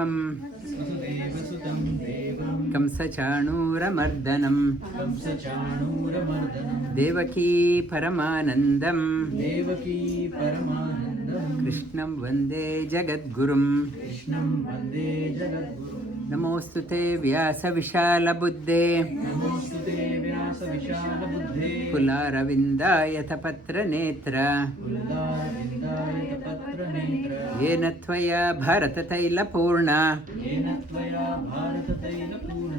वसुदेवसुतं कंसचाणूरमर्दनं देवकी परमानन्दं कृष्णं वन्दे जगद्गुरुं नमोऽस्तु ते व्यासविशालबुद्धे कुलारविन्दायतपत्रनेत्र येन त्वया भारततैलपूर्णा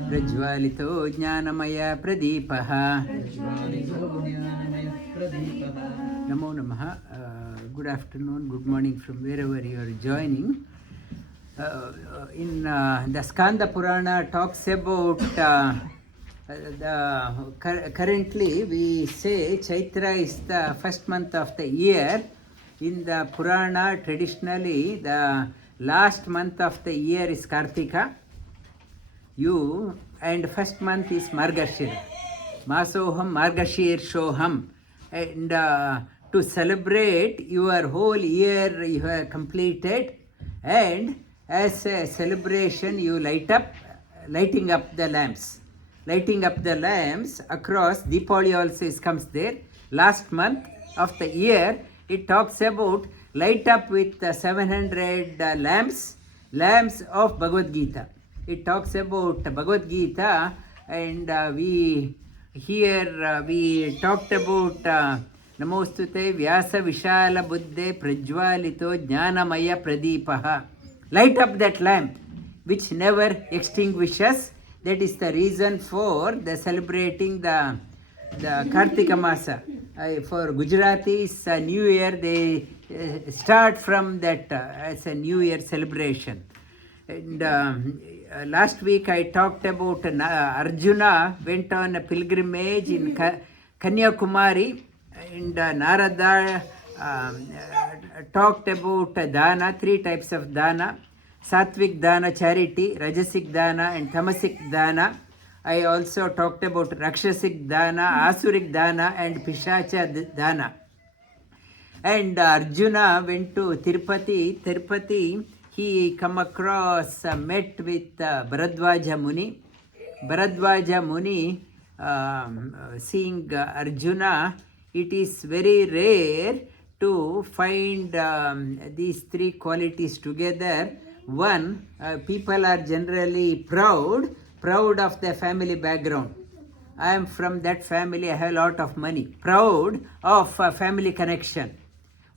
प्रज्वालितो ज्ञानमय प्रदीपः नमो नमः. Good afternoon, good morning from wherever you are joining. In the Skanda Purana talks about currently we say Chaitra is the first month of the year. In the Purana, traditionally the last month of the year is Kartika. And first month is Margashira. Masoham Margashir Shoham. And to celebrate your whole year you have completed, and as a celebration you lighting up the lamps. Lighting up the lamps across Deepavali also comes there. Last month of the year it talks about light up with 700 lamps of Bhagavad Gita. It talks about Bhagavad Gita, and we talked about Namostute Vyasa Vishala Buddhe Prajwalito Jnanamaya Pradipaha. Light up that lamp which never extinguishes. That is the reason for the celebrating the Kartika Masa. For Gujaratis, New Year, they start from that as a New Year celebration. And last week I talked about Arjuna went on a pilgrimage in Kanyakumari, and Narada talked about dana, 3 types of dana: Sattvic dana, charity; Rajasic dana; and Tamasic dana. I also talked about Rakshasic dana, Asuric dana, and Pishacha dana. And Arjuna went to Tirupati. He come across, met with Bharadwaja Muni. Bharadwaja Muni, seeing Arjuna, it is very rare to find these 3 qualities together. One, people are generally proud of their family background. I am from that family, I have a lot of money. Proud of family connection.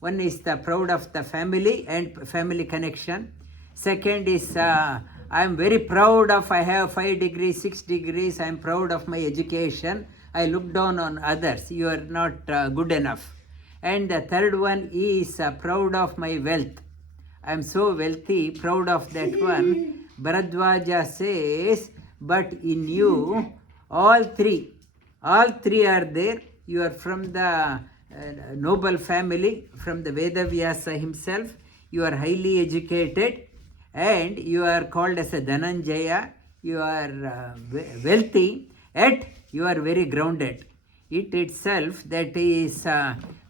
One is the proud of the family and family connection. Second is I am very proud of I have 5 degrees, 6 degrees. I am proud of my education. I look down on others. You are not good enough. And the third one is proud of my wealth. I am so wealthy, proud of that one. Bharadwaja says, but in you, all three are there. You are from the noble family, from the Vedavyasa himself. You are highly educated, and you are called as a Dhananjaya. You are wealthy, yet you are very grounded. It itself, that is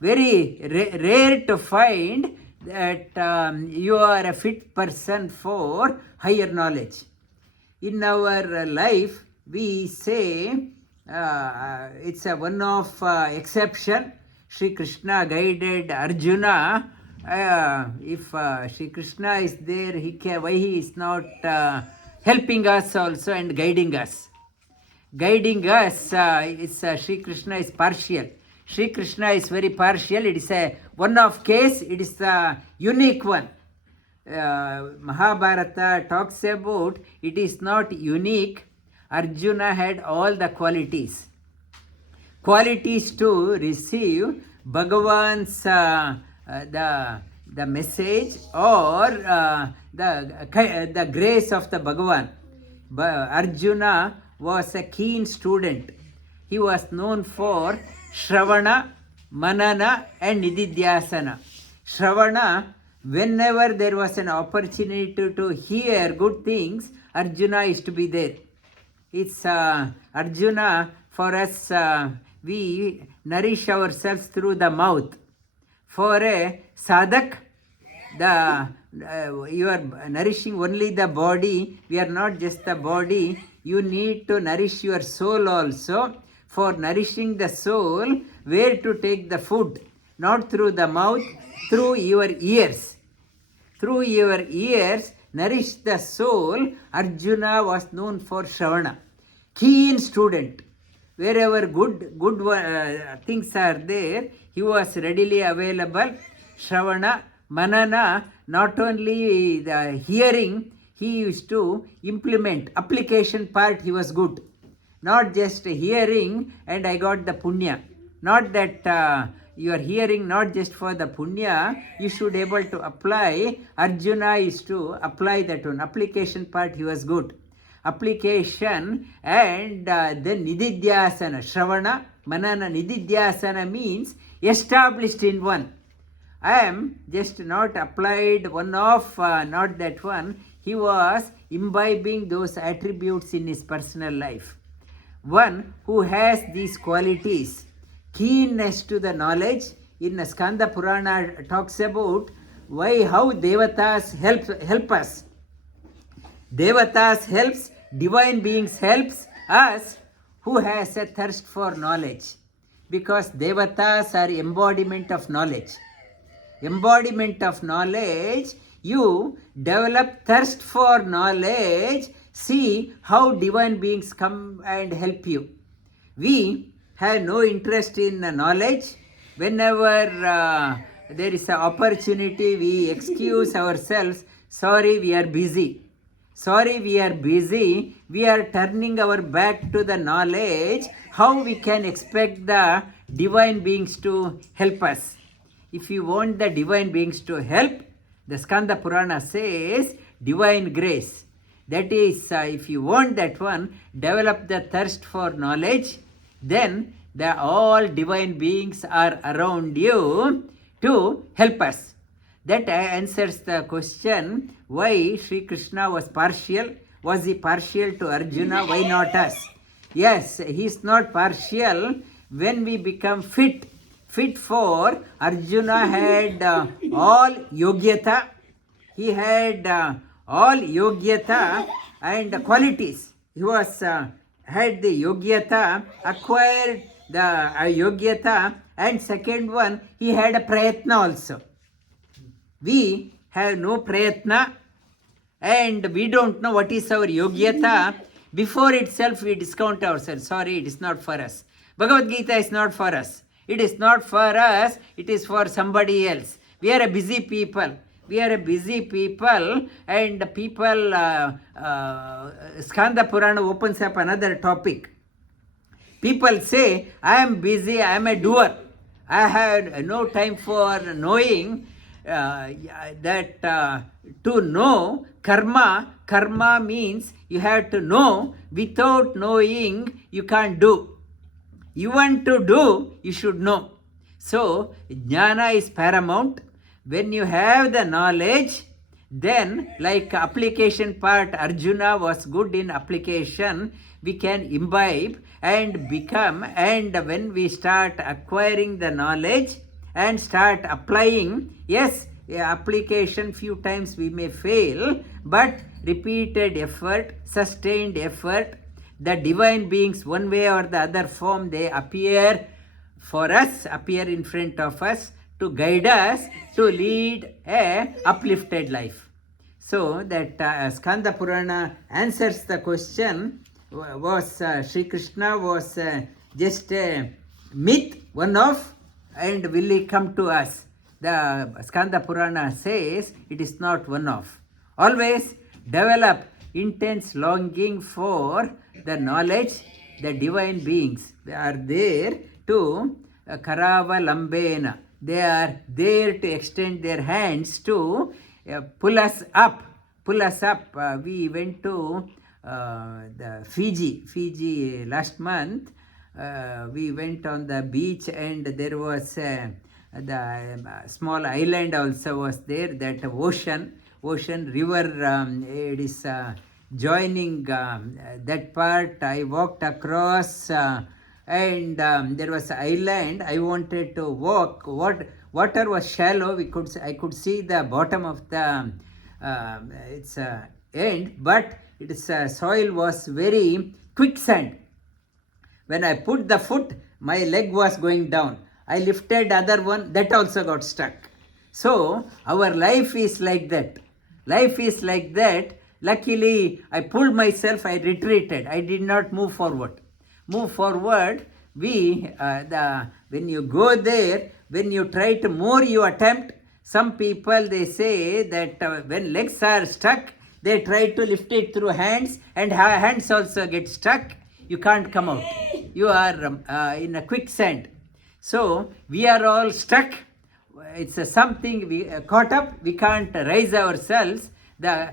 very rare to find that you are a fit person for higher knowledge. In our life, we say it's a one of exception. Shri Krishna guided Arjuna. If Shri Krishna is there, why he is not helping us also and guiding us? Guiding us, Shri Krishna is partial. Shri Krishna is very partial. It is a one of case. It is the unique one. Mahabharata talks about it is not unique. Arjuna had all the qualities to receive Bhagavan's the message or the grace of the Bhagavan. Arjuna was a keen student. He was known for Shravana, Manana, and Nididhyasana. Shravana, whenever there was an opportunity to hear good things, Arjuna is to be there. It's Arjuna, for us, we nourish ourselves through the mouth. For a sadhak, you are nourishing only the body. We are not just the body. You need to nourish your soul also. For nourishing the soul, where to take the food? Not through the mouth, through your ears. Through your ears, nourish the soul. Arjuna was known for Shravana. Keen student. Wherever good things are there, he was readily available. Shravana, Manana, not only the hearing, he used to implement. Application part, he was good. Not just hearing and I got the punya. Not that you are hearing not just for the punya, you should able to apply. Arjuna is to apply that one. Application part, he was good. Application and then nididhyasana. Shravana, Manana, nididhyasana means established in one. I am just not applied one of, not that one. He was imbibing those attributes in his personal life. One who has these qualities, keenness to the knowledge. In Skanda Purana talks about how Devatas help us. Devatas helps, divine beings helps us who has a thirst for knowledge. Because Devatas are embodiment of knowledge. Embodiment of knowledge, you develop thirst for knowledge. See how divine beings come and help you. We have no interest in knowledge. Whenever there is an opportunity, we excuse ourselves. Sorry, we are busy. Sorry, we are busy. We are turning our back to the knowledge. How we can expect the divine beings to help us? If you want the divine beings to help, the Skanda Purana says divine grace. That is, if you want that one, develop the thirst for knowledge, then all divine beings are around you to help us. That answers the question why Sri Krishna was partial. Was he partial to Arjuna? Why not us? Yes, he is not partial. When we become fit for, Arjuna had all yogyata. He had all yogyata and qualities. He was had the yogyata, acquired the yogyata, and second one, he had a prayatna also. We have no prayatna and we don't know what is our yogyata. Before itself we discount ourselves. Sorry, it is not for us. Bhagavad Gita is not for us. It is not for us, it is for somebody else. We are a busy people. We are a busy people, and people, Skanda Purana opens up another topic. People say, I am busy, I am a doer. I had no time for knowing that to know karma means you have to know. Without knowing, you can't do. You want to do, you should know. So, jnana is paramount. When you have the knowledge, then like application part, Arjuna was good in application. We can imbibe and become, and when we start acquiring the knowledge and start applying, yes, application few times we may fail, but repeated effort, sustained effort, the divine beings one way or the other form, they appear for us, appear in front of us to guide us to lead a uplifted life. So that Skanda Purana answers the question, was Sri Krishna was just a myth, one of, and will he come to us? The Skanda Purana says it is not one of. Always develop intense longing for the knowledge. The divine beings, they are there to Karava Lambena. They are there to extend their hands to pull us up. We went to the Fiji last month. We went on the beach and there was the small island also was there, that ocean river, it is joining that part. I walked across and there was an island. I wanted to walk. water was shallow. I could see the bottom of the its end, but its soil was very quicksand. When I put the foot, my leg was going down. I lifted other one, that also got stuck. So our life is like that. Life is like that. Luckily, I pulled myself, I retreated. I did not move forward. Move forward, when you go there, when you try to more you attempt, some people they say that when legs are stuck, they try to lift it through hands, and hands also get stuck. You can't come out. You are in a quicksand. So we are all stuck. It's something we caught up. We can't raise ourselves. The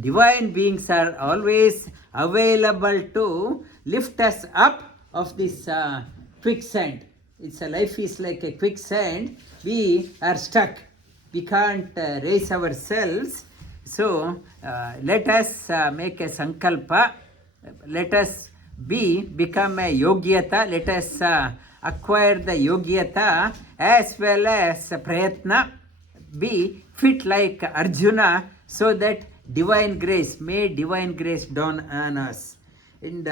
divine beings are always available to lift us up of this quicksand. Life is like a quicksand. We are stuck. We can't raise ourselves. So let us make a sankalpa. Let us become a yogyata. Let us acquire the yogyata as well as prayatna. Be fit like Arjuna, so that divine grace dawn on us. In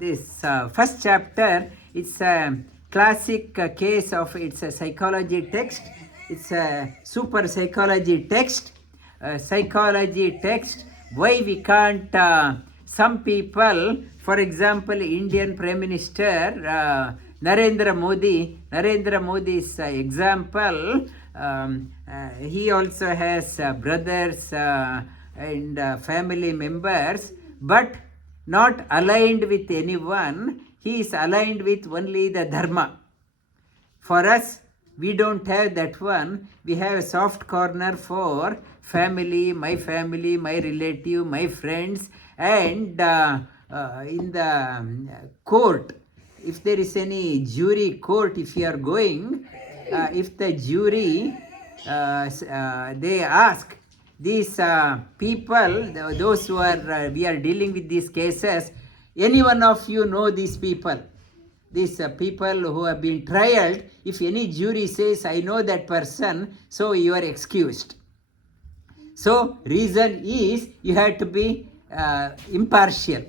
this first chapter, it's a classic case of it's a psychology text. It's a super psychology text. Psychology text. Why we can't? Some people, for example, Indian Prime Minister Narendra Modi's example. He also has brothers and family members, but not aligned with anyone. He is aligned with only the dharma. For us, we don't have that one. We have a soft corner for family, my relative, my friends, and in the court, if there is any jury court, if you are going, if the jury, they ask these people, those who are, we are dealing with these cases, any one of you know these people? These people who have been trialed, if any jury says, I know that person, so you are excused. So reason is you have to be impartial.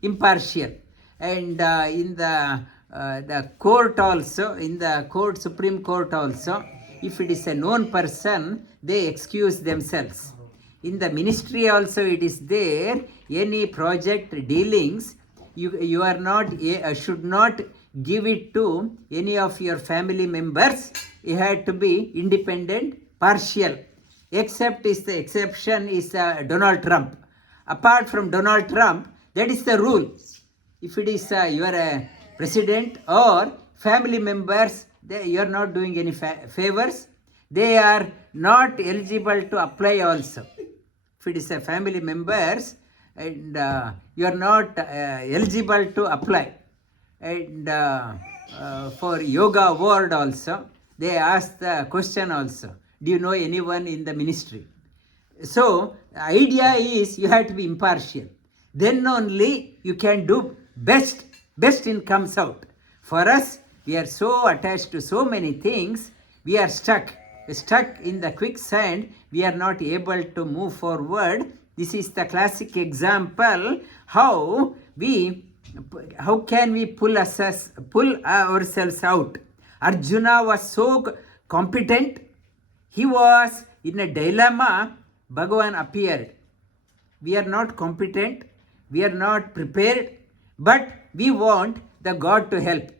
And in the court also, in the court, Supreme Court also, if it is a known person, they excuse themselves. In the ministry also it is there. Any project dealings, you are not should not give it to any of your family members. You have to be independent, partial. Except is the exception is Donald Trump. Apart from Donald Trump, that is the rule. If it is you are a president or family members, you are not doing any favors. They are not eligible to apply also. If it is a family members, and you are not eligible to apply. And for yoga award also, they ask the question also, do you know anyone in the ministry? So the idea is you have to be impartial. Then only you can do best in comes out. For us, we are so attached to so many things, we are stuck in the quicksand. We are not able to move forward. This is the classic example how can we pull ourselves out. Arjuna was so competent. He was in a dilemma. Bhagavan appeared. We are not competent. We are not prepared. But we want the God to help.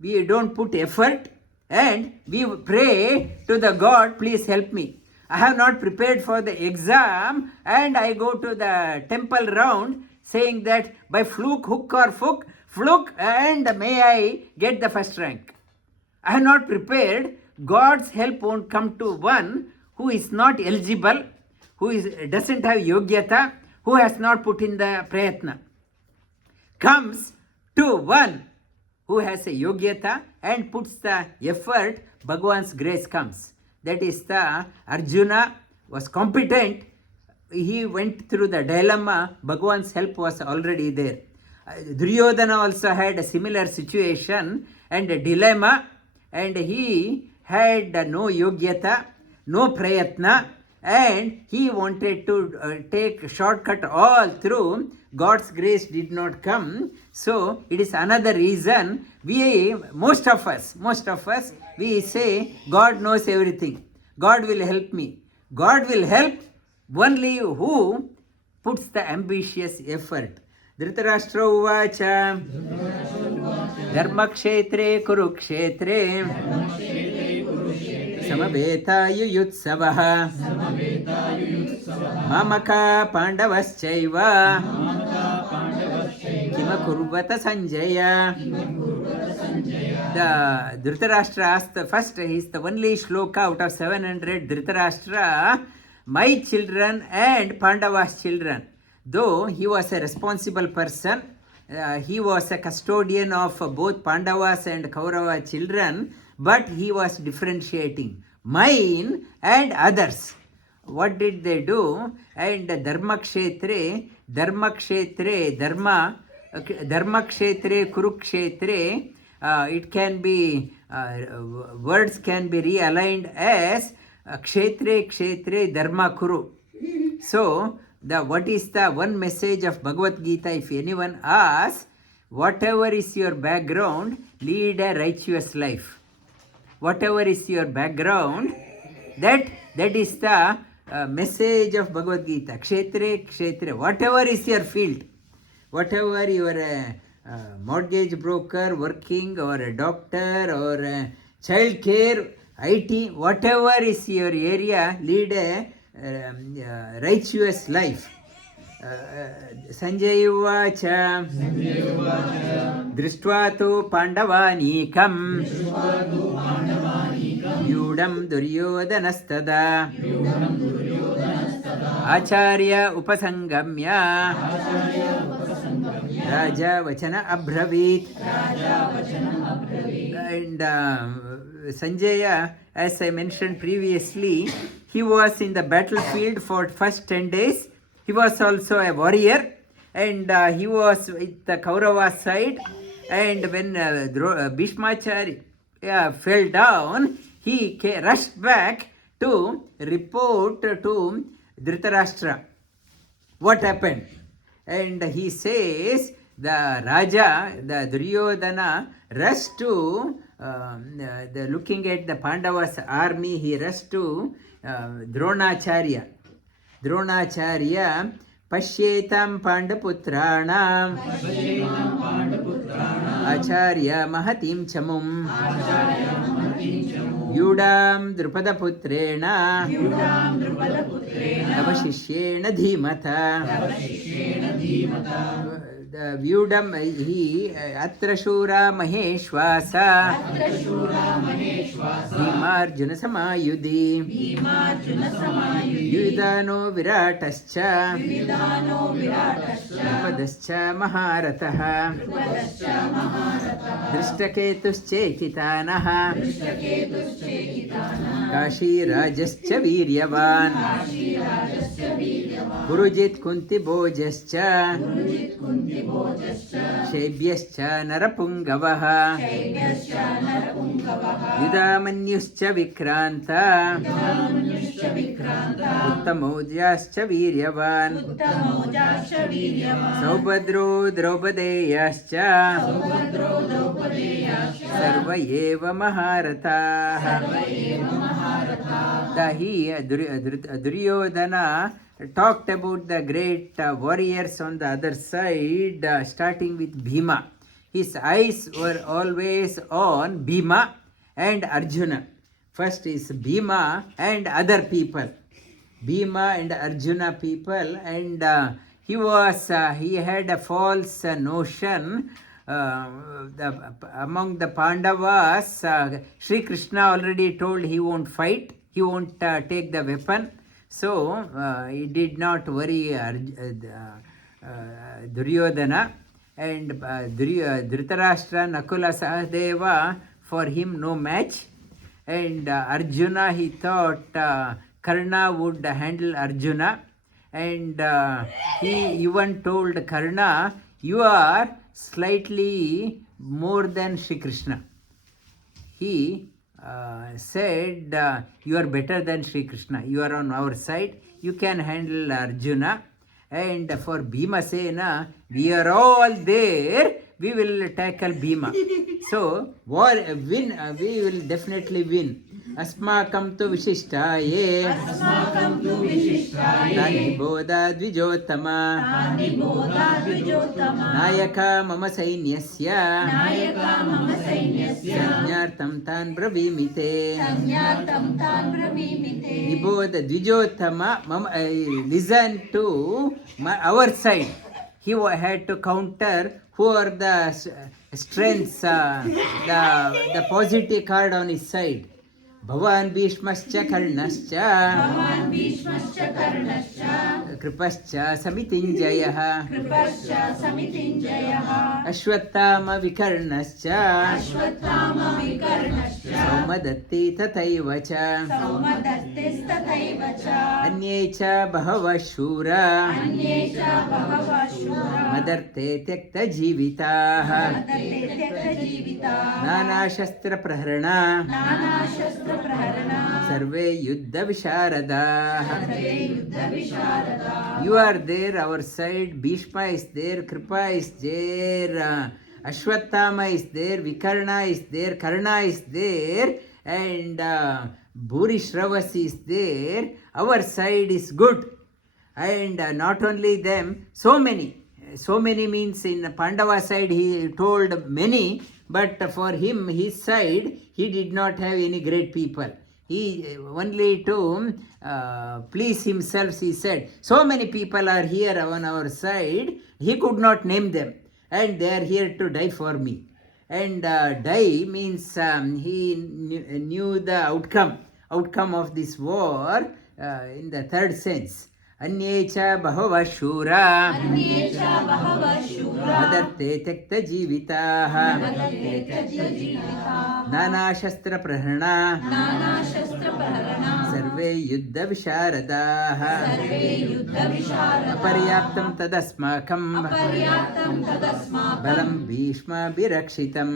We don't put effort and we pray to the God, please help me. I have not prepared for the exam and I go to the temple round saying that by fluke, hook or fluke, and may I get the first rank. I have not prepared. God's help won't come to one who is not eligible, doesn't have yogyata, who has not put in the prayatna. Comes to one who has a yogyata and puts the effort, Bhagavan's grace comes. That is the Arjuna was competent. He went through the dilemma. Bhagavan's help was already there. Duryodhana also had a similar situation and a dilemma. and he had no yogyata, no prayatna, and he wanted to take shortcut all through. God's grace did not come. So it is another reason most of us, we say, God knows everything. God will help me. God will help only who puts the ambitious effort. Dhritarashtra uvacha Dharmakshetre Kurukshetre Samavetaayuyutsavah Mamaka Pandavaschaiva Kima Kurvata Sanjaya. The Dhritarashtra asked first, he is the only shloka out of 700. Dhritarashtra, my children and Pandava's children, though he was a responsible person, he was a custodian of both Pandavas and Kaurava children, but he was differentiating mine and others. What did they do? And Dharmakshetre, Kurukshetre, it can be, words can be realigned as Kshetre, Dharma Kuru. So, what is the one message of Bhagavad Gita? If anyone asks, whatever is your background, lead a righteous life. Whatever is your background, that is the message of Bhagavad Gita. Kshetre, whatever is your field, whatever you are a mortgage broker working, or a doctor, or a child care, IT, whatever is your area, lead a righteous life. Sanjay uvacha Drishtva tu Pandavanikam Yudam Duryodanastada Acharya Upasangamya Raja Vachana Abravit. And Sanjaya, as I mentioned previously, he was in the battlefield for first 10 days. He was also a warrior, and he was with the Kaurava side. And when Bhishmacharya fell down, he rushed back to report to Dhritarashtra what happened. And he says, the Raja, the Duryodhana, rushed to, looking at the Pandavas' army, he rushed to Dronacharya. Pashyetam Pandaputrana Acharya Mahatim Chamum Yudam Drupadaputrena Avashishyena Dhimata. The Vyudam he Atra Shura Maheshwasa Bhimarjuna Samayudhi Yudano Viratascha Drupadascha Maharataha Drishtaketuschekitanaha Kashi Rajascha Viryavan Gurujit Kunti Bojascha Shebhyascha Narapungavaha Yudamanyuscha Vikranta Uttamojascha Viryavan Saubhadro Draupadeyascha Sarvayeva Maharataha. Duryodhana talked about the great warriors on the other side, starting with Bhima. His eyes were always on Bhima and Arjuna. First is Bhima and other people. Bhima and Arjuna people, and he had a false notion among the Pandavas. Sri Krishna already told he won't fight, he won't take the weapon. So he did not worry Duryodhana, and Dhritarashtra, Nakula, Sahadeva, for him no match. And Arjuna, he thought Karna would handle Arjuna, and he even told Karna, you are slightly more than Shri Krishna. he said, you are better than Sri Krishna. You are on our side. You can handle Arjuna. And for Bhimasena, we are all there. We will tackle Bhima. So, war win. We will definitely win. अस्माकं तु विशिष्टाये तानि बोधा द्विजोत्तमा नायका मम सैन्यस्य संज्ञार्थं तान् ब्रवीमि ते निबोध द्विजोत्तमा मम listen to our side. He had to counter who are the strengths, the positive card on his side. भवान् भीष्मश्च कर्णश्च कृपश्च समितिञ्जयः अश्वत्थामा विकर्णश्च सौमदत्ति तथैव च अन्ये च बहवः शूरा मदर्थे त्यक्तजीविताः नानाशस्त्रप्रहरणा सर्वे युद्ध विशारदाः. You are there, our side. Bhishma is there, Kripa is there, Ashwatthama is there, Vikarna is there, Karna is there, and Bhurishravas is there. Our side is good. And not only them, so many. So many means in Pandava side he told many, but for him, his side, he did not have any great people. He only to please himself, he said, so many people are here on our side, he could not name them, and they are here to die for me. And die means he knew the outcome of this war in the third sense. अन्ये च बहवः शूरा मदर्थे त्यक्तजीविताः नानाशस्त्रप्रहरणा सर्वे युद्धविशारदाः अपर्याप्तं तदस्माकं बलं भीष्माभिरक्षितं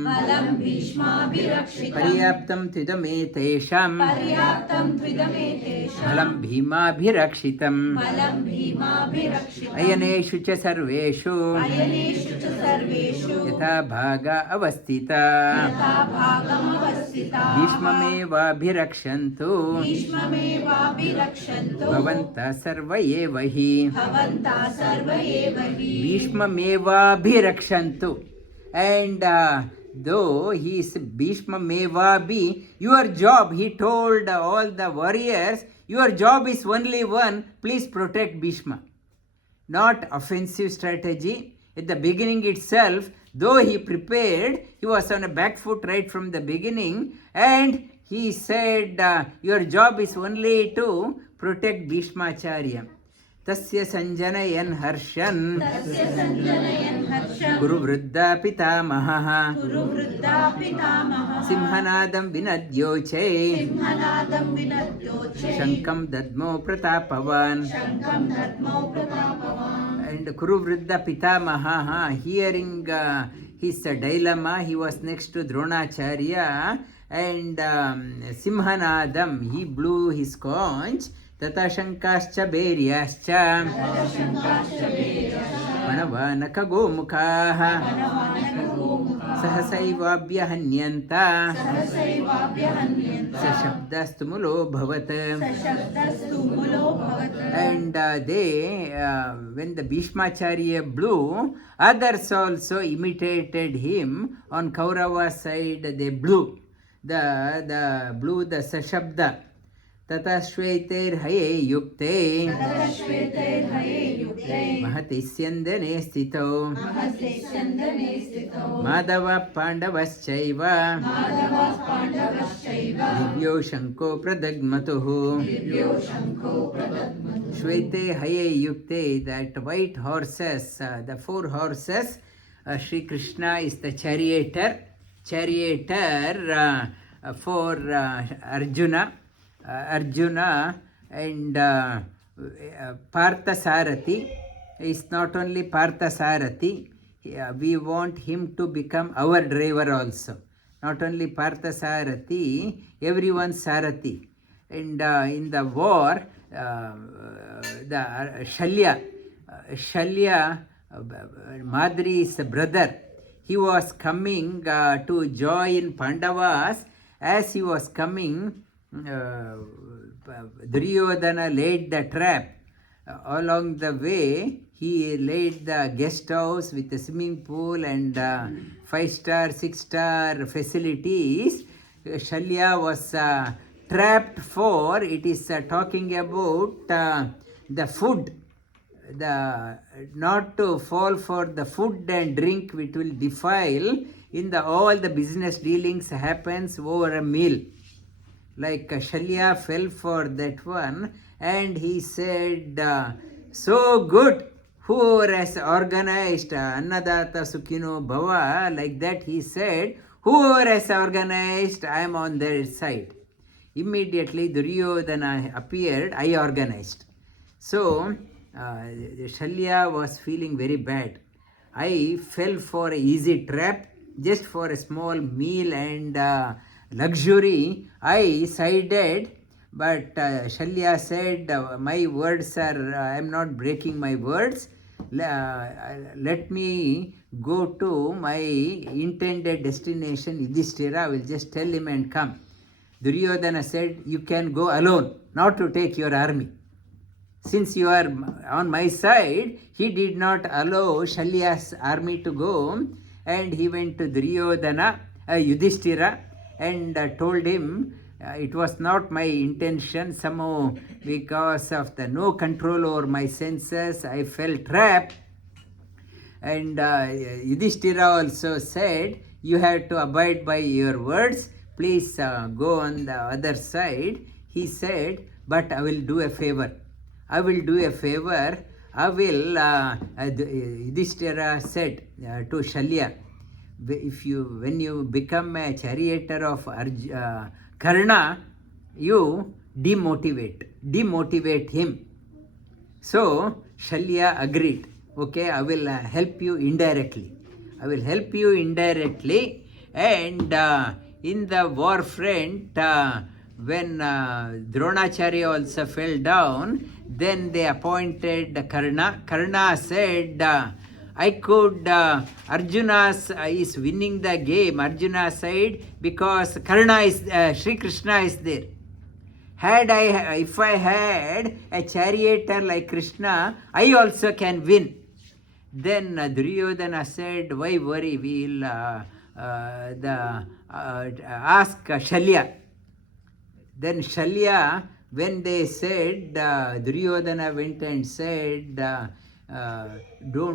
पर्याप्तं त्विदमेतेषां बलं भीमाभिरक्षितं अयनेषु च सर्वेषु यथा भागा अवस्थिता भीष्ममेवाभिरक्षन्तु भवन्तः सर्व एव हि भीष्ममेवाभिरक्षन्तु. And though he is Bhishmamevabhi, your job, he told all the warriors, your job is only one, please protect Bhishma. Not offensive strategy. At the beginning itself, though he prepared, he was on a back foot right from the beginning, and he said, your job is only to protect Bhishmacharya. तस्य संजनयन् हर्षन् कुरु वृद्धा पितामहः सिंहनादं विनद्योचे शङ्खं दद्मो प्रतापवान्. And Kuru Vriddha Pitamaha, hearing his dilemma, he was next to Dronacharya, and Simhanadam, he blew his conch. तथा शङ्काश्च भैर्याश्च प्रणवानकगोमुखाः सहसैवाभ्यहन्यन्त सशब्दस्तुमुलो भवत्. And when the Bhishmacharya blew, others also imitated him. On Kaurava side they blew the sashabda. तथा श्वेतैर्हये युक्ते महति स्यन्दने स्थितौ माधव पाण्डवश्चैव दिव्यो शङ्को प्रदग्मतुः. श्वेते हये युक्ते, that white horses, the 4 horses, Sri Krishna is the charioteer for Arjuna, and Parthasarathi is not only Parthasarathi, we want him to become our driver also. not only Partha Sarathi, everyone's Sarathi. And in the war, the Shalya, Madri's brother, he was coming to join Pandavas. As he was coming, Duryodhana laid the trap. Along the way, he laid the guest house with a swimming pool and 5-star, 6-star facilities. Shalya was trapped for, it is talking about the food, the not to fall for the food and drink which will defile. In the all the business dealings happens over a meal. Like Shalya fell for that one, and he said, so good, whoever has organized Annadata Sukhino Bhava, like that he said, whoever has organized, I am on their side. Immediately Duryodhana appeared, I organized. So Shalya was feeling very bad. I fell for an easy trap just for a small meal and luxury. I sided, but Shalya said, my words are, I am not breaking my words. Let me go to my intended destination, Yudhishthira. I will just tell him and come. Duryodhana said, you can go alone, not to take your army. Since you are on my side, he did not allow Shalya's army to go, and he went to Duryodhana, Yudhishthira, and told him, it was not my intention, somehow because of the no control over my senses, I fell trapped. And Yudhishthira also said, you have to abide by your words, please go on the other side. He said, but I will do a favor. I will do a favor. I will, Yudhishthira said to Shalya, when you become a charioteer of Karna, you demotivate him. So Shalya agreed. Okay, I will help you indirectly. I will help you indirectly. And in the war front, when Dronacharya also fell down, then they appointed Karna. Karna said, I could, Arjuna is winning the game, Arjuna side, because Karna is, Sri Krishna is there. If I had a charioteer like Krishna, I also can win. Then Duryodhana said, why worry, we will ask Shalya. Then Shalya, when they said, Duryodhana went and said,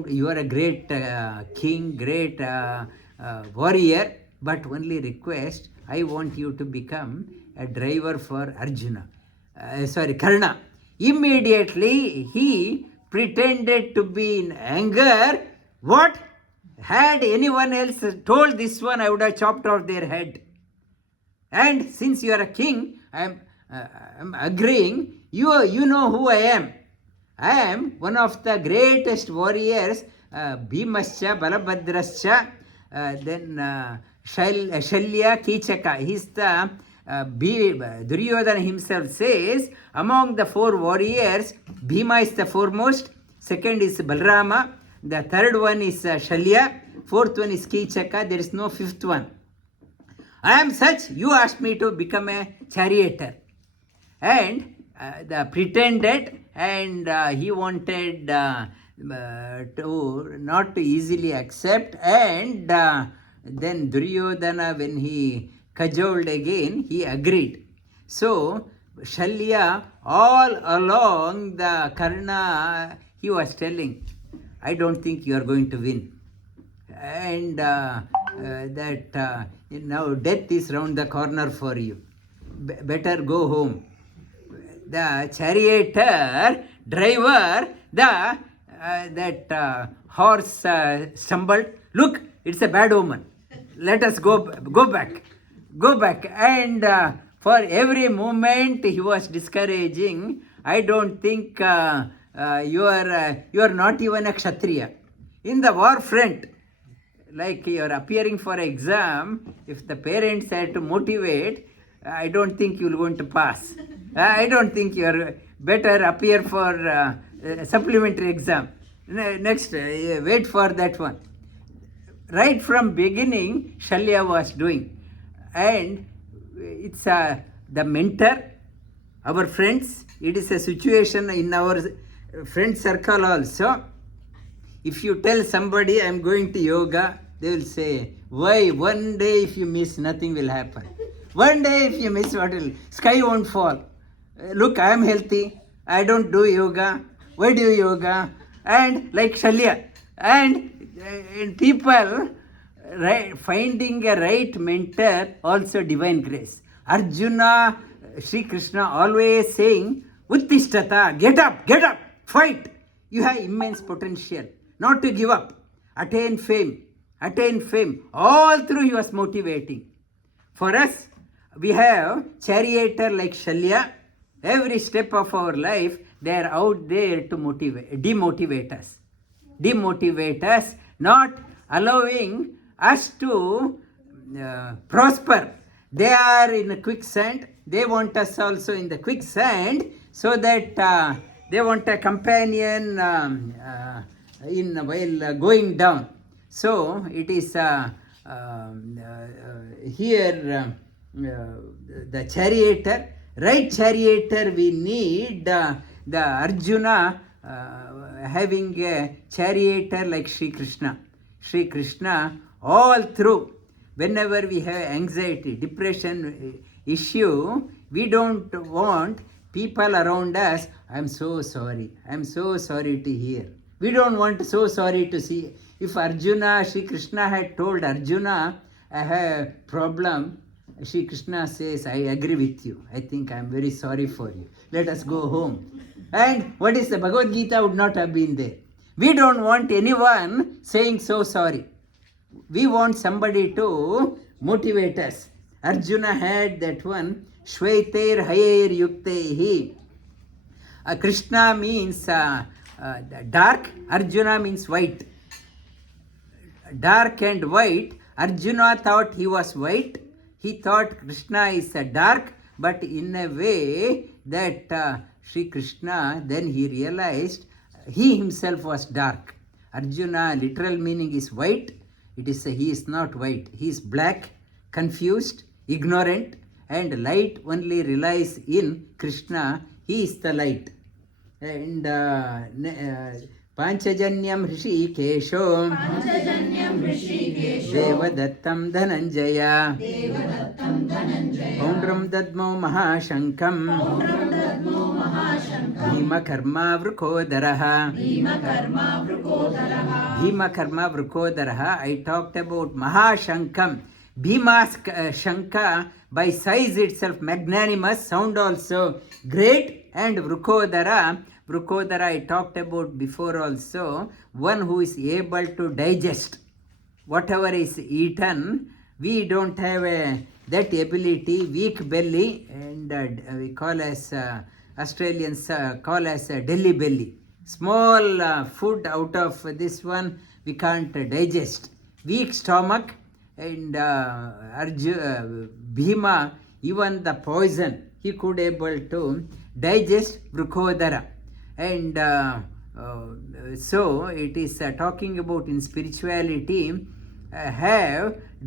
you are a great king, great warrior, but only request, I want you to become a driver for Arjuna. Karna. Immediately he pretended to be in anger. What? Had anyone else told this one, I would have chopped off their head. And since you are a king, I am agreeing, you know who I am. I am one of the greatest warriors, Bhimascha, Balabhadrascha, then Shalya, Kichaka. He's the Duryodhana himself says, among the 4 warriors, Bhima is the foremost, second is Balrama, the third one is Shalya, fourth one is Kichaka, there is no fifth one. I am such, you asked me to become a charioteer. And the pretended, and he wanted to not to easily accept, and then Duryodhana, when he cajoled again, he agreed. So Shalya, all along the Karna, he was telling, I don't think you are going to win. And that now death is round the corner for you. Better go home. The charioteer driver, that horse stumbled. Look, it's a bad omen. Let us go back. Go back. And for every moment he was discouraging. I don't think you are not even a Kshatriya. In the war front, like you're appearing for exam, if the parents had to motivate, I don't think you're going to pass. I don't think you're better appear for supplementary exam. Next, wait for that one. Right from beginning, Shalya was doing. And it's the mentor, our friends. It is a situation in our friend circle also. If you tell somebody I'm going to yoga, they will say, why? One day if you miss, nothing will happen. One day if you miss, what will? Sky won't fall. Look, I am healthy. I don't do yoga. Why do yoga? And like Shalya. And people finding a right mentor, also divine grace. Arjuna, Sri Krishna always saying, Uttishtata, get up, fight. You have immense potential. Not to give up. Attain fame. All through he was motivating. For us, we have charioteer like Shalya. Every step of our life, they are out there to demotivate us, not allowing us to prosper. They are in a quicksand. They want us also in the quicksand, so that they want a companion while going down. So it is here the charioteer, right charioteer. We need the Arjuna having a charioteer like Sri Krishna. Sri Krishna all through. Whenever we have anxiety, depression issue, we don't want people around us, I'm so sorry to hear. We don't want so sorry to see. If Arjuna, Sri Krishna had told Arjuna, I have problem, Sri Krishna says, I agree with you. I think I'm very sorry for you. Let us go home. And what is the Bhagavad Gita would not have been there. We don't want anyone saying so sorry. We want somebody to motivate us. Arjuna had that one, Shveter Hayer Yuktehi. Krishna means dark, Arjuna means white. Dark and white. Arjuna thought he was white. He thought Krishna is dark, but in a way that Sri Krishna, then he realized he himself was dark. Arjuna, literal meaning is white. It is he is not white. He is black, confused, ignorant, and light only relies in Krishna. He is the light. And Panchajanyam Hrishikesho Devadattam Dhananjaya Paundram Dadmo Mahashankam Bhima Karma Vrukodaraha. I talked about Mahashankam. Bhima's Shanka, by size itself magnanimous, sound also great, and Vrukodara I talked about before also, one who is able to digest whatever is eaten. We don't have that ability, weak belly, and we call as Australians call as Delhi belly. Small food out of this one we can't digest. Weak stomach, and Bhima, even the poison he could able to digest. Vrukodara. And so it is talking about in spirituality,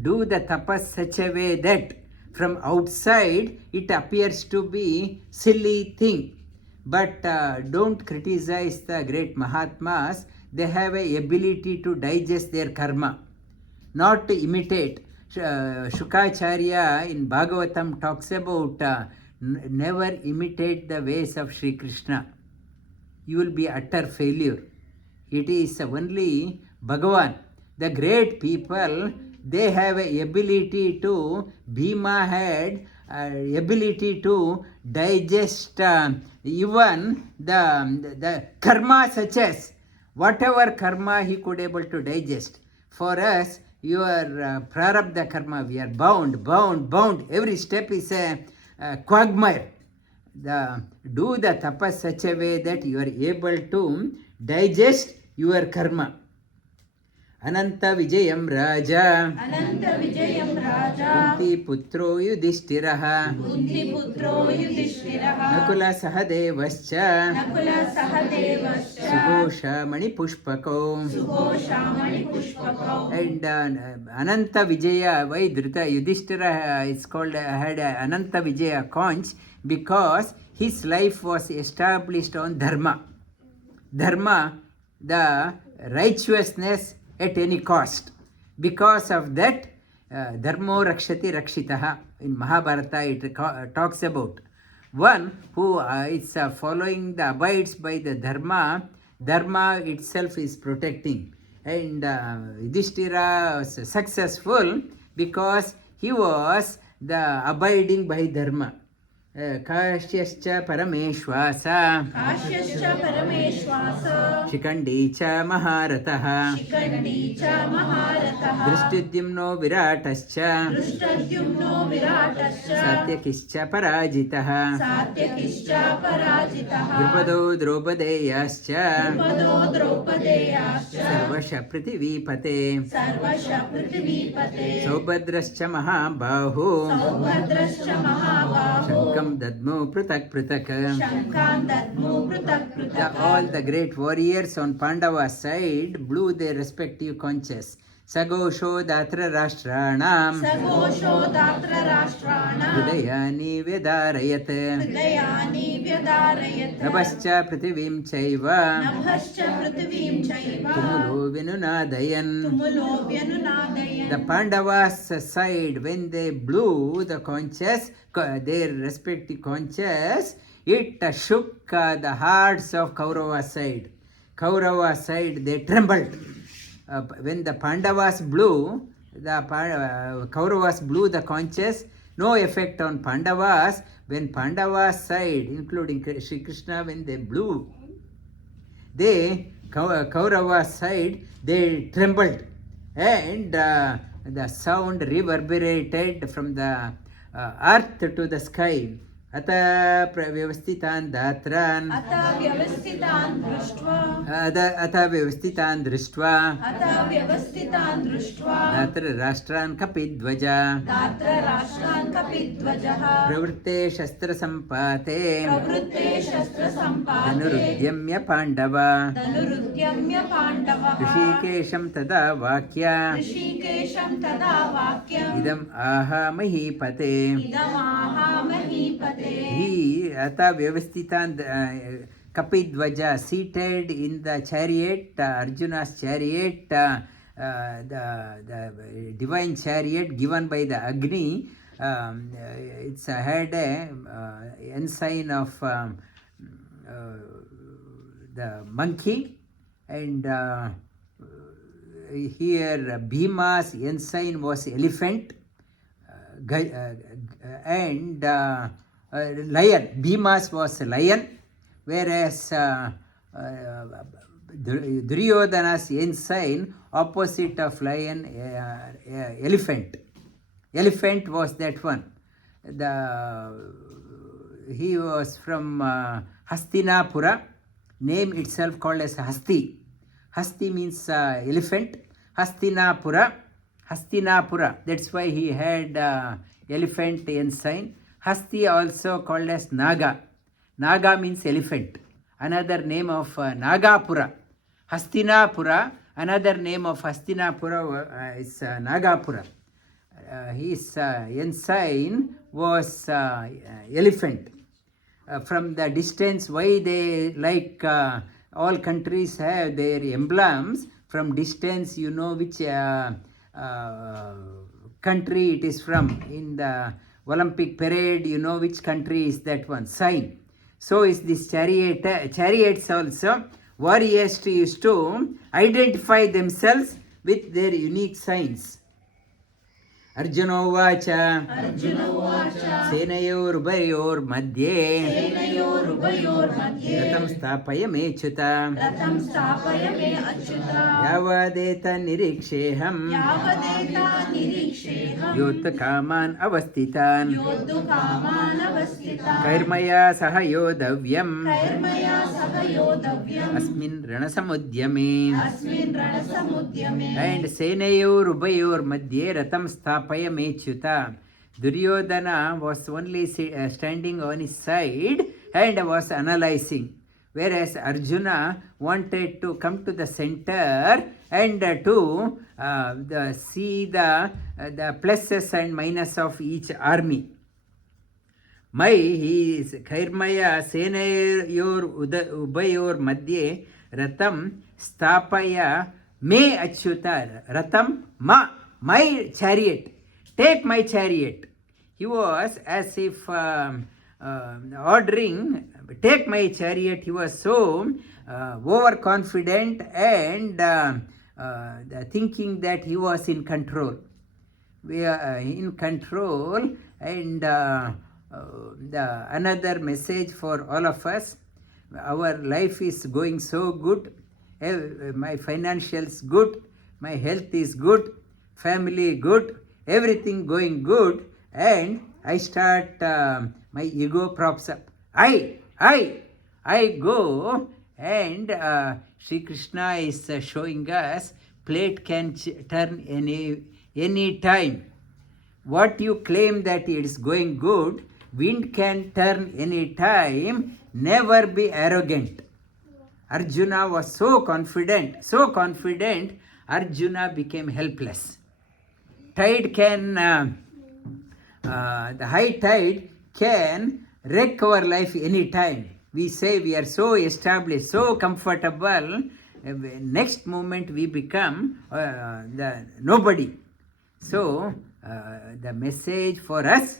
do the tapas such a way that from outside it appears to be silly thing. But don't criticize the great Mahatmas. They have a ability to digest their karma, not to imitate. Shukacharya in Bhagavatam talks about never imitate the ways of Sri Krishna. You will be utter failure. It is only Bhagavan. The great people, they have a ability to, Bhima had ability to digest even the karma, such as whatever karma he could able to digest. For us, your prarabdha karma, we are bound. Every step is a quagmire. Do the tapas such a way that you are able to digest your karma. ಅನಂತ ವಿಜಯಂ ರಾಜ अनन्तविजयं राजा ಕುಂತಿಪುತ್ರೋ ಯುಧಿಷ್ಠಿರಃ बुद्धिपुत्रो युधिष्ठिरः Nakula ಸಹದೇವಶ್ಚ नकुलसहदेवश्च ಸುಘೋಷಮಣಿಪುಷ್ಪಕೋ सुघोषामणिपुष्पकौ and Ananta Vijaya, why Dhrita Yudhishthira is called had Ananta Vijaya conch, because his life was established on dharma. Dharma, the righteousness at any cost. Because of that, dharmo rakshati rakshitaha. In Mahabharata it talks about one who is following the abides by the dharma. Dharma itself is protecting. And Yudhishthira was successful because he was the abiding by dharma. Kashyascha parameshwasa काश्यश्च परमेश्वास Shikhandi च महारथः शिखण्डी च महारथः दृष्टिद्युम्नो विराटश्च दृष्टद्युम्नो विराटश्च सात्यकिश्च पराजितः सात्यकिश्च पराजितः द्रुपदो द्रौपदेयाश्च द्रुपदो द्रौपदेयाश्च सर्वश पृथिवीपते सर्वश पृथिवीपते सौभद्रश्च महाबाहो सौभद्रश्च महाबाहो शङ्खं दद्मो पृथक् पृथक् शङ्खां दद्मो पृथक् पृथक् All the great warriors on Pandava side blew their respective conches. Sagosho Datra Rashtraणां सघोषो दात्रराष्ट्राणां हृदयानि व्यधारयत् हृदयानि व्यधारयत् नभश्च पृथिवीं चैव नभश्च पृथिवीं चैव तुमुलो विनुनादयन्. तुमुलो व्यनुनादयन् The Pandavas side, when they blew the conches, their respective conches, it shook the hearts of Kaurava side. Kaurava side, they trembled. When the Pandavas blew, the Kauravas blew the conches, no effect on Pandavas. When Pandavas side, including Shri Krishna, when they blew, they, Kauravas side, they trembled. And the sound reverberated from the earth to the sky. Ata vyavasthitan datran अथ व्यवस्थितान् दृष्ट्वा Ata vyavasthitan drishtva अथ व्यवस्थितान् दृष्ट्वा Datra Rashtran Kapidvaja दात्रराष्ट्रान् कपिध्वजः Pravritte Shastra Sampate प्रवृत्ते शस्त्रसम्पाते Dhanurudyamya Pandava धनुरुद्यम्य पाण्डवः Rishikesham Tada Vakya ऋषिकेशं तदा वाक्यम् Idam Aha Mahipate. इदमाहामहीपते He Ata Vyavasthitan Kapidvaja seated in the chariot, Arjuna's chariot, the divine chariot given by the Agni. It's had a ensign of the monkey, and here Bhima's ensign was elephant, and lion. Bhima's was lion, whereas Duryodhana's ensign, opposite of lion, elephant. Elephant was that one. He was from Hastinapura. Name itself called as Hasti. Hasti means elephant. Hastinapura. Hastinapura. That's why he had elephant ensign. Hasti also called as Naga. Naga means elephant. Another name of Nagapura. Hastinapura. Another name of Hastinapura is Nagapura. His ensign was elephant. From the distance, why they like all countries have their emblems. From distance, you know which country it is from. In the Olympic parade, you know which country is that one. Sign. So is this chariots also. Warriors used to identify themselves with their unique signs. Arjun उवाच अर्जुन उवाच सेनयोरुभयोर्मध्ये सेनयोरुभयोर्मध्ये रथं स्थापयमेच्युत रथं स्थापय मे अच्युत यावदेतन्निरीक्षेऽहम् यावदेता निरीक्षेऽहं योद्धकामान् अवस्थितान् योद्धुकामानवस्थितान् कैर्मया सह योद्धव्यम् कैर्मया सह योद्धव्यम् अस्मिन् रणसमुद्यमे अस्मिन् रणसमुद्यमे and सेनयोरुभयोर्मध्ये रथं स्थापयमेच्युत. Duryodhana was only standing on his side and was analyzing, whereas Arjuna wanted to come to the center and to see the pluses and minus of each army. he is Kairmaya Senayor Ubayor Madhye Ratam Stapaya Me Achyuta Ratam my chariot, take my chariot. He was as if ordering, take my chariot. He was so overconfident and thinking that he was in control. We are in control. And another message for all of us: our life is going so good, my financials good, my health is good, family good, everything going good, and I start my ego props up. I go, and Sri Krishna is showing us plate can turn any time. What you claim that it is going good, wind can turn any time. Never be arrogant. Arjuna was so confident, Arjuna became helpless. Tide can, the high tide can wreck our life any time. We say we are so established, so comfortable. Next moment we become the nobody. So the message for us,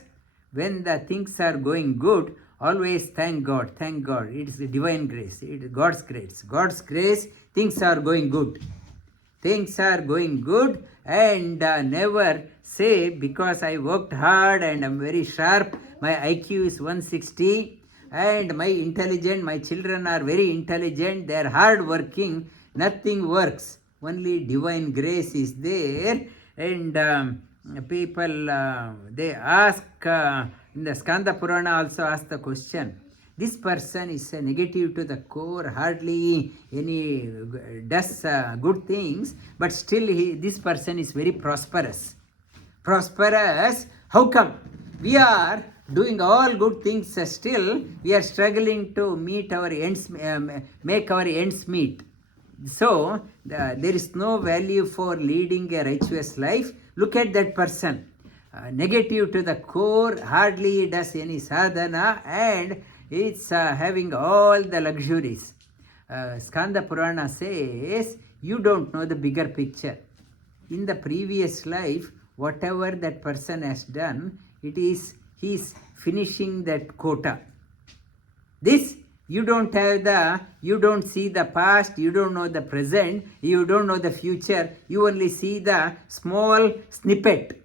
when the things are going good, always thank God. It is the divine grace. It is God's grace. Things are going good. And never say because I worked hard and I'm very sharp, my IQ is 160 and my children are very intelligent, they are hard working, nothing works. Only divine grace is there. And people they ask in the Skanda Purana also ask the question, this person is negative to the core, hardly any does good things, but still this person is very prosperous. How come? We are doing all good things, still we are struggling to meet our ends, make our ends meet. So there is no value for leading a righteous life. Look at that person, negative to the core, hardly does any sadhana, and it's having all the luxuries. Skanda Purana says, you don't know the bigger picture. In the previous life, whatever that person has done, he's finishing that quota. This, you don't see the past, you don't know the present, you don't know the future, you only see the small snippet.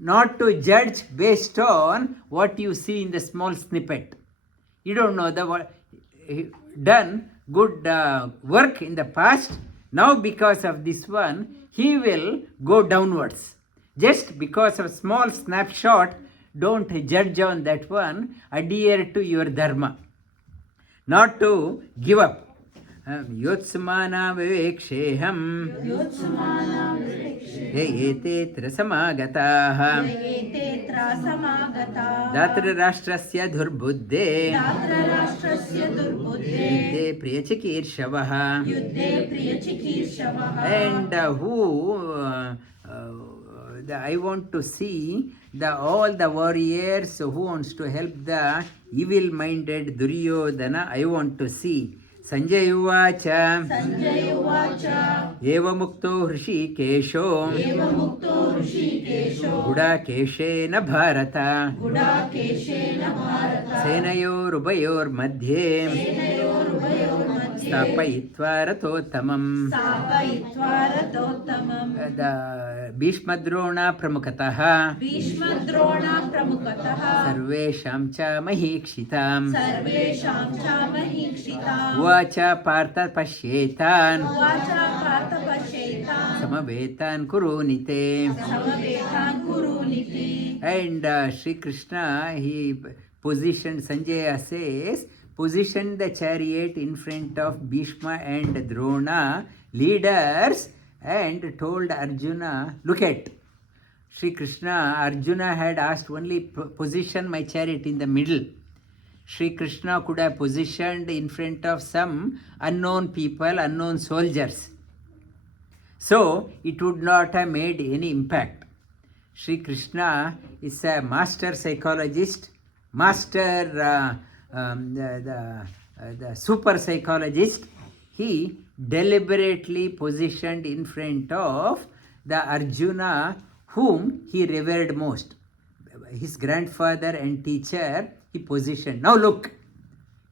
Not to judge based on what you see in the small snippet. You don't know the done good work in the past. Now because of this one, he will go downwards. Just because of small snapshot, don't judge on that one. Adhere to your dharma. Not to give up. Yotsumana viveksheham Yetetra samagataha Datra rashtrasya dhurbuddhe Yuddhe priyachikirshavaha. And I want to see all the warriors who wants to help the evil-minded Duryodhana. I want to see. Sanjay Uvacha Eva Mukto Hrishikesho Gudakeshena Bharata Senayor Ubayor Madhye स्थापयित्वा रथोत्तमम् स्थापयित्वा रथोत्तमम् भीष्मद्रोण प्रमुखतः भीष्मद्रोण प्रमुखतः सर्वेषां च महीक्षिताम् सर्वेषां च महीक्षिताम् उवाच पार्थ पश्येतान् उवाच Partha पश्येतान् समवेतान् कुरुनिते. समवेतान् कुरुनिते. And Sri Krishna, he positioned, Sanjaya says, positioned the chariot in front of Bhishma and Drona, leaders, and told Arjuna, look at Sri Krishna. Arjuna had asked only position my chariot in the middle. Sri Krishna could have positioned in front of some unknown people, unknown soldiers. So it would not have made any impact. Sri Krishna is a master psychologist, master the super psychologist. He deliberately positioned in front of the Arjuna whom he revered most. His grandfather and teacher, he positioned. Now look,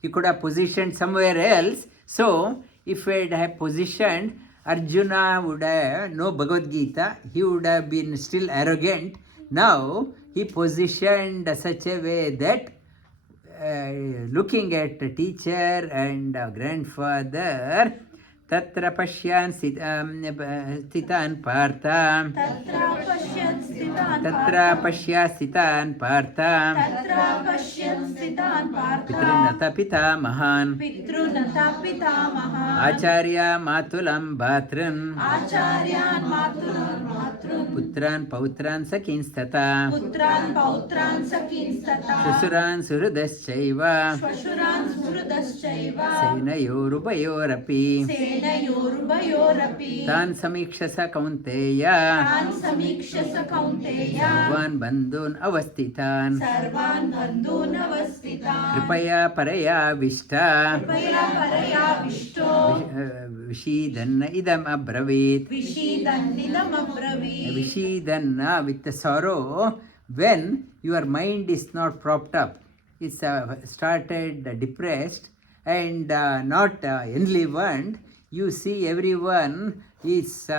he could have positioned somewhere else. So if he had positioned, Arjuna would have no Bhagavad Gita, he would have been still arrogant. Now he positioned such a way that looking at the teacher and grandfather, तत्र पश्यान् स्थितान् पार्थ पितृनत पितामहान् आचार्य मातुलं भातृन् पुत्रान् पौत्रान् सखींस्तथा श्वशुरान् सुहृदश्चैव सेनयोरुभयोरपि तान् समीक्षस कौन्तेय सर्वान् बन्धून् अवस्थितान् कृपया परयाविष्ट विषीदन्न इदम् अब्रवीत्. Vishidanna, with the sorrow, when your mind is not propped up, it's started depressed and not enlivened, you see everyone is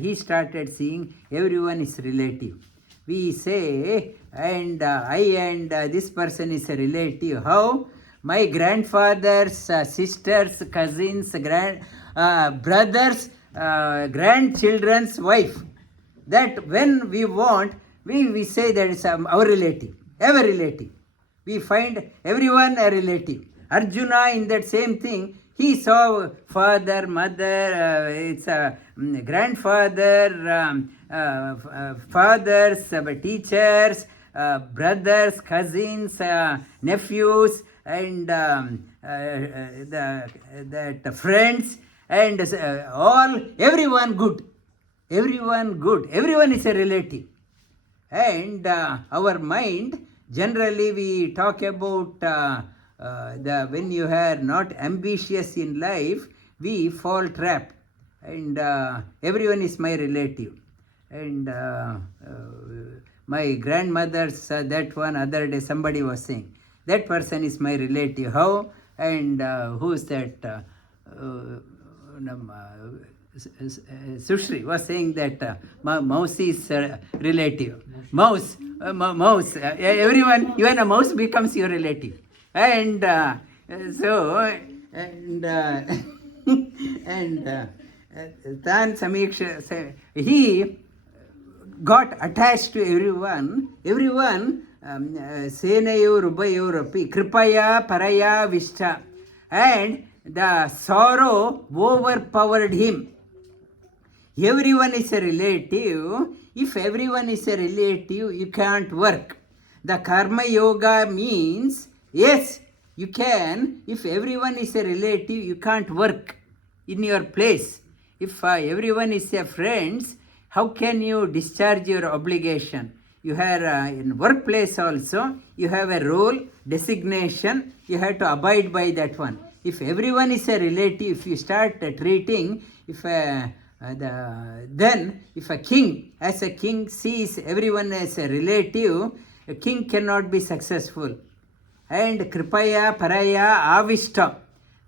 he started seeing everyone is relative. We say, and I and this person is a relative. How? My grandfather's sisters, cousins, brothers, grandchildren's wife. That when we want, we say that is our relative, ever relative. We find everyone a relative. Arjuna in that same thing, he saw father, mother, grandfather, fathers, teachers, brothers, cousins, nephews, and that friends, and everyone good. Everyone good. Everyone is a relative. And our mind, generally we talk about when you are not ambitious in life, we fall trap. And everyone is my relative. And my grandmother's, that one other day somebody was saying, that person is my relative. How? And who's that? Sushri was saying that mouse is relative. Mouse, everyone, even a mouse becomes your relative. And Tan Samiksha, he got attached to everyone. Everyone, Senayorubayorapi, Kripaya Paraya Vishta. And the sorrow overpowered him. Everyone is a relative. If everyone is a relative, you can't work. The Karma Yoga means, yes, you can. If everyone is a relative, you can't work in your place. If everyone is a friends, how can you discharge your obligation? You have in workplace also, you have a role, designation, you have to abide by that one. If everyone is a relative, if you start treating, then if a king, as a king sees everyone as a relative, a king cannot be successful. And Kripaya Paraya Avishta,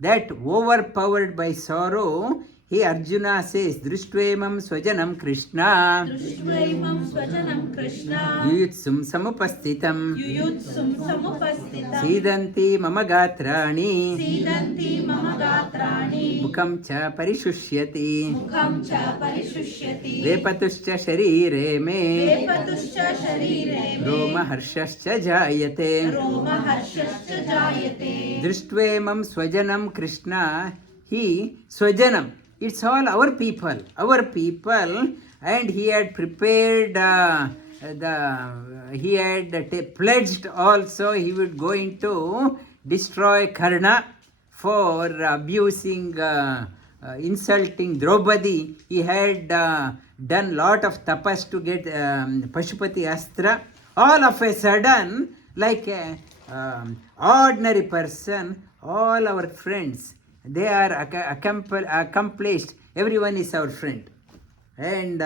that overpowered by sorrow, he Arjuna says, Drishtvaimam Swajanam Krishna, दृष्ट्वैमं स्वजनं Krishna Yuyutsum Samupastitam, युयुत्सुं समुपस्थितं Sidanti Mama Gatrani, सीदन्ति मम गात्राणि Mukam Cha Parishusyati, मुखं च परिशुष्यति Vepatuscha Sharire Me, वेपतुश्च शरीरे मे Roma Harshascha Jayate, रोमहर्षश्च जायते Drishtvaimam Swajanam Krishna, he Swajanam. It's all our people, and he had prepared he had pledged also he would going to destroy Karna for abusing, insulting Draupadi. He had done lot of tapas to get Pashupati Astra. All of a sudden, like a ordinary person, all our friends, they are accomplished. Everyone is our friend. And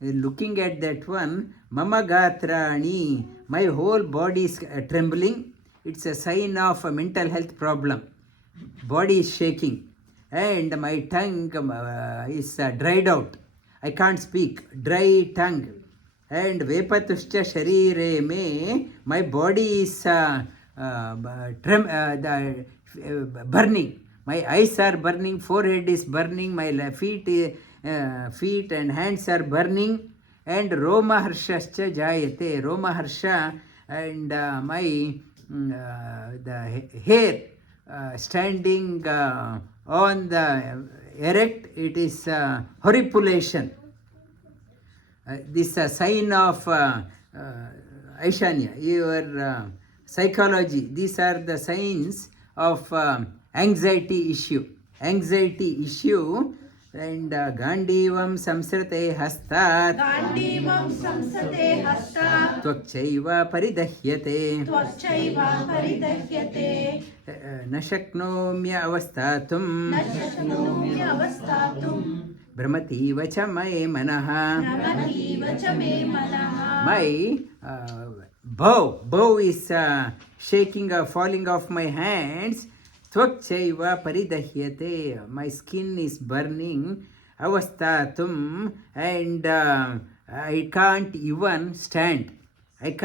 looking at that one, Mama Gatrani, my whole body is trembling. It's a sign of a mental health problem. Body is shaking. And my tongue is dried out. I can't speak. Dry tongue. And Vepatuscha Sharire Me, my body is burning. My eyes are burning, forehead is burning, my feet and hands are burning, and Roma Harshascha Jayate, Roma Harsha, and my the hair standing on the erect, it is horripilation. This sign of Aishanya, your psychology, these are the signs of anxiety issue, and Gandivam Samsrate Hastat, गाण्डीवं संसते हस्तात् Tvakchaiva Paridahyate, त्वच्चैव परिदह्यते न शक्नोम्य अवस्थातुं न शक्नोमि अवस्थातुं भ्रमतीव च मये मनः. भ्रमतीव च मे मनः My bow is shaking, falling off my hands. Tvakchaiva paridahyate, my skin is burning. Avastatum, and I can't even stand. I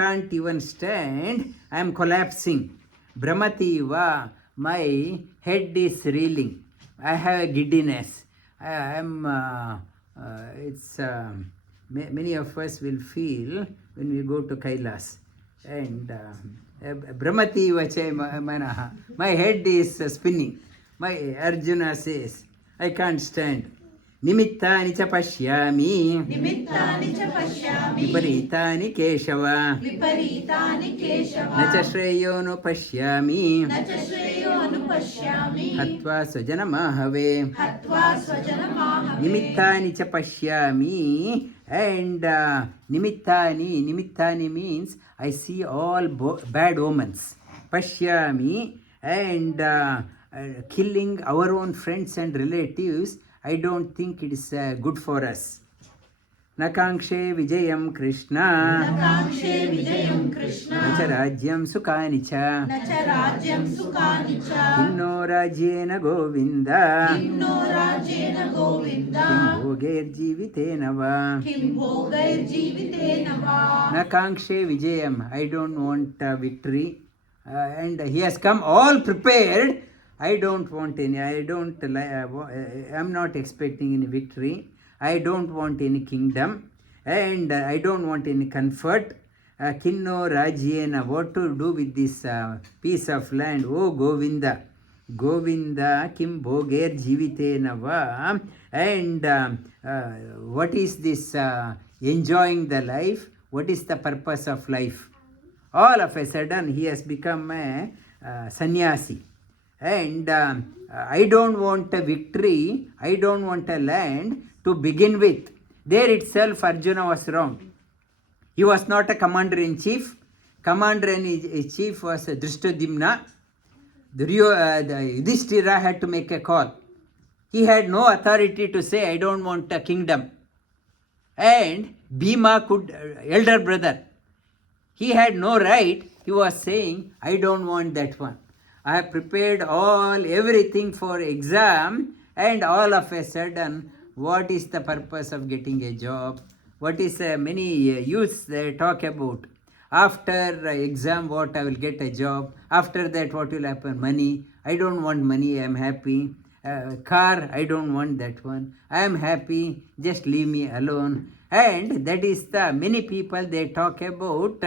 am collapsing. Brahmativa, my head is reeling. I have a giddiness. Many of us will feel when we go to Kailas. And Brahmati Vache Manaha. My head is spinning. My Arjuna says, I can't stand. Nimittani cha pashyami, निमित्तानि च पश्यामि viparitani keshava, विपरीतानि Keshav na cha shreyo no pashyami, न च श्रेयो अनुपश्यामि hatva swajanamahave. हत्वा स्वजनमाहवे Nimittani cha pashyami, and nimittani means I see all bad omens. Pashyami, and killing our own friends and relatives, I don't think it is good for us. Nakangshe Vijayam Krishna, नकाङ्क्षे विजयं Krishna Nacha Rajyam Sukhani cha, न च राज्यं सुखानि च Kinno Rajyena Govinda, kinnow राज्येन Govind Bhoger Jivitena va. किं भोगैर्जीवितेन वा Nakangshe Vijayam, I don't want victory. And he has come all prepared. I don't want any, I'm not expecting any victory. I don't want any kingdom, and I don't want any comfort. Kinno Rajyena, what to do with this piece of land? Oh Govinda, Kim Bhoger Jivitena va. And what is this enjoying the life? What is the purpose of life? All of a sudden he has become a sannyasi. And I don't want a victory, I don't want a land to begin with. There itself Arjuna was wrong. He was not a commander-in-chief. Commander-in-chief was Drishtadimna. Yudhishthira had to make a call. He had no authority to say, I don't want a kingdom. And Bhima elder brother, he had no right. He was saying, I don't want that one. I have prepared everything for exam, and all of a sudden, what is the purpose of getting a job? What is many youths they talk about? After exam, what I will get a job. After that, what will happen? Money. I don't want money. I am happy. Car. I don't want that one. I am happy. Just leave me alone. And that is the many people they talk about.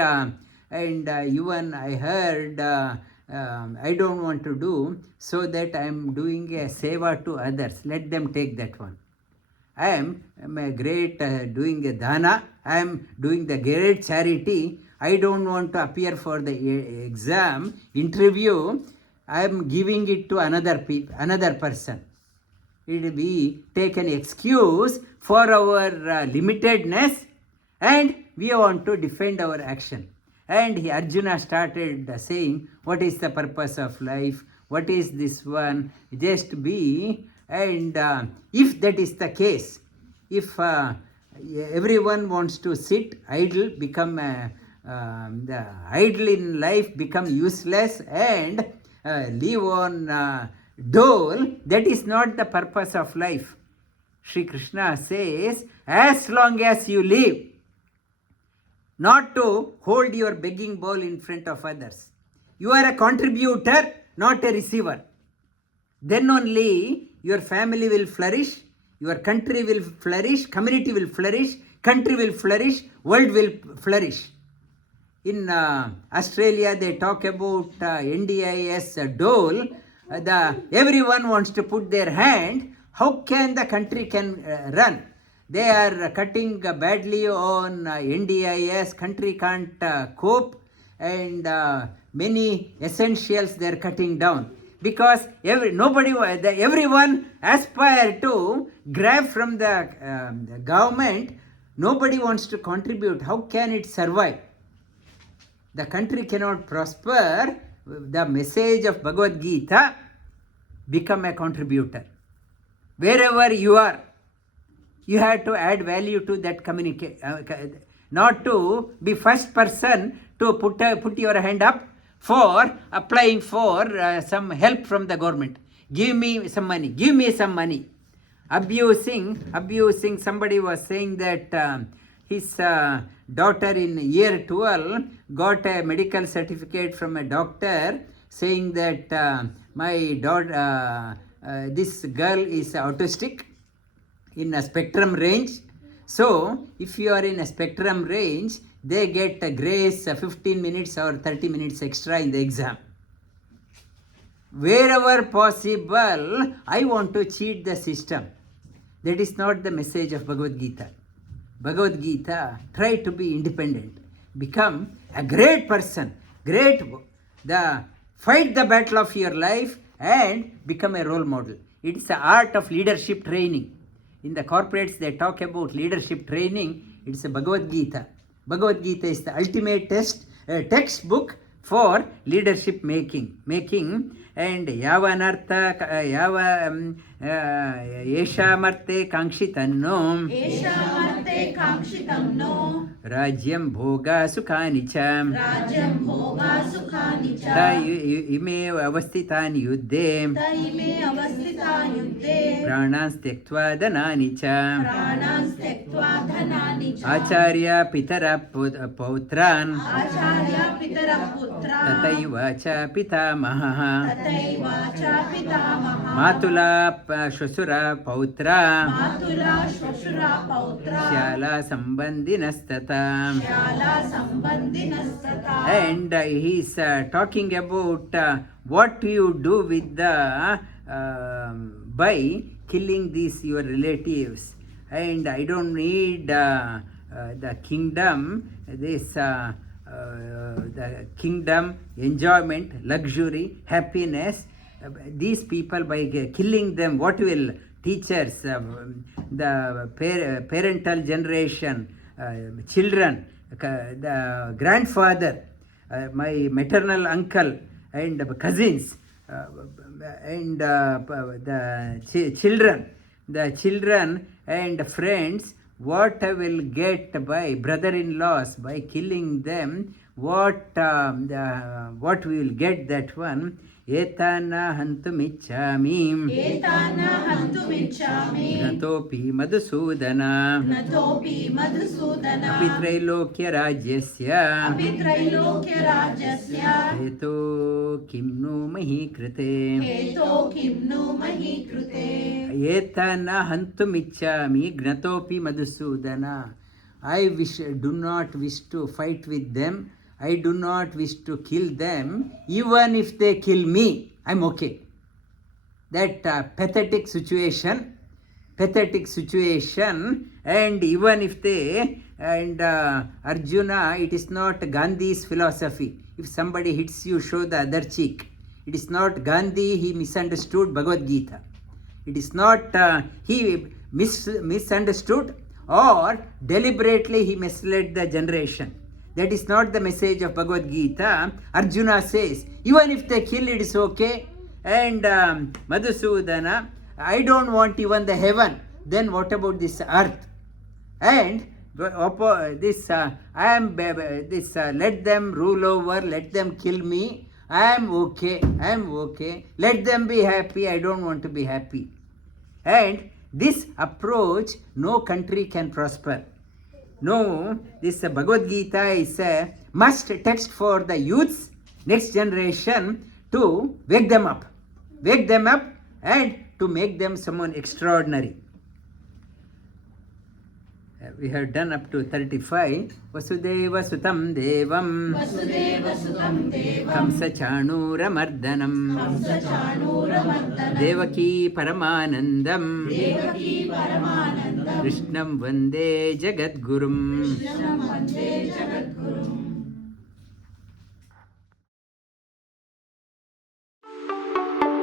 And even I heard. I don't want to do, so that I am doing a seva to others. Let them take that one. I am a great doing a dana. I am doing the great charity. I don't want to appear for the exam interview. I am giving it to another person. It will be taken excuse for our limitedness, and we want to defend our action. And Arjuna started saying, what is the purpose of life? What is this one? Just be. And if that is the case, if everyone wants to sit idle, become the idle in life, become useless, and live on dole, that is not the purpose of life. Sri Krishna says, as long as you live, not to hold your begging bowl in front of others. You are a contributor, not a receiver. Then only your family will flourish, your country will flourish, community will flourish, country will flourish, world will flourish. In Australia, they talk about NDIS dole. Everyone wants to put their hand. How can the country can run? They are cutting badly on NDIS. Country can't cope, and many essentials they are cutting down, because everyone aspire to grab from the government. Nobody wants to contribute. How can it survive? The country cannot prosper. The message of Bhagavad Gita: become a contributor. Wherever you are, you have to add value to that not to be first person to put your hand up for applying for some help from the government. Give me some money. Give me some money. Abusing. Somebody was saying that his daughter in year 12 got a medical certificate from a doctor saying that my daughter, this girl is autistic in a spectrum range. So if you are in a spectrum range, they get a grace 15 minutes or 30 minutes extra in the exam. Wherever possible, I want to cheat the system. That is not the message of Bhagavad Gita. Bhagavad Gita, try to be independent. Become a great person. Fight the battle of your life and become a role model. It is the art of leadership training. In the corporates, they talk about leadership training. It's a Bhagavad Gita. Bhagavad Gita is the ultimate textbook for leadership making. And yava anartha yava eshamarte kangshitanno Rajyam bhoga sukhani cha ta ime avastitani yuddhe pranas tyaktva dhanani cha acharya pitara pautran tataiva cha pitamaha matula shvasura pautra shala sambandhinastata. And he is talking about what you do with the by killing these your relatives. And I don't need the kingdom, the kingdom, enjoyment, luxury, happiness. These people, by killing them, what will teachers, the parental generation, children, the grandfather, my maternal uncle and cousins, and the children and friends, what I will get by brother-in-laws, by killing them, what we will get, that one, ಏತಾನ್ನ ಹಂತುಮಿಚ್ಛಾಮಿ ಏತಾನ ಹಂತುಮಿಚ್ಛಾಮಿ ಘ್ನತೋಪಿ Madhusudana ನತೋಪಿ Madhusudana ಅಪಿ ತ್ರೈಲೋಕ್ಯ ರಾಜ್ಯಸ್ಯ ಅಪಿ ತ್ರೈಲೋಕ್ಯ ರಾಜ್ಯಸ್ಯ ಹೇತೋ ಕಿಂ ನು ಮಹಿ ಕೃತೆ ಹೇತೋ ಕಿಂ ನು ಮಹಿ ಕೃತೆ ಏತಾನ್ನ ಹಂತುಮಿಚ್ಛಾಮಿ ಘ್ನತೋಪಿ Madhusudana. I do not wish to fight with them. I do not wish to kill them. Even if they kill me, I'm okay. That pathetic situation, and even if they, and Arjuna, it is not Gandhi's philosophy. If somebody hits you, show the other cheek. It is not Gandhi, he misunderstood Bhagavad Gita. It is not, he misunderstood or deliberately he misled the generation. That is not the message of Bhagavad Gita. Arjuna says, even if they kill, it is okay. And Madhusudana, I don't want even the heaven. Then what about this earth? And this, let them rule over, let them kill me. I am okay. Let them be happy. I don't want to be happy. And this approach, no country can prosper. No, this Bhagavad Gita is a must text for the youths, next generation, to wake them up and to make them someone extraordinary. We have done up to 35. Vasudeva Sutam Devam Vasudeva ಸುತಂ ದೇವಂ Kamsa Chanura Mardanam ಕಂಸಚಾಣೂರಮರ್ದನಂ Devaki Paramanandam Devaki ಪರಮಾನಂದಂ Krishnam Vande Jagadgurum. ಕೃಷ್ಣಂ ವಂದೇ ಜಗದ್ಗುರುಂ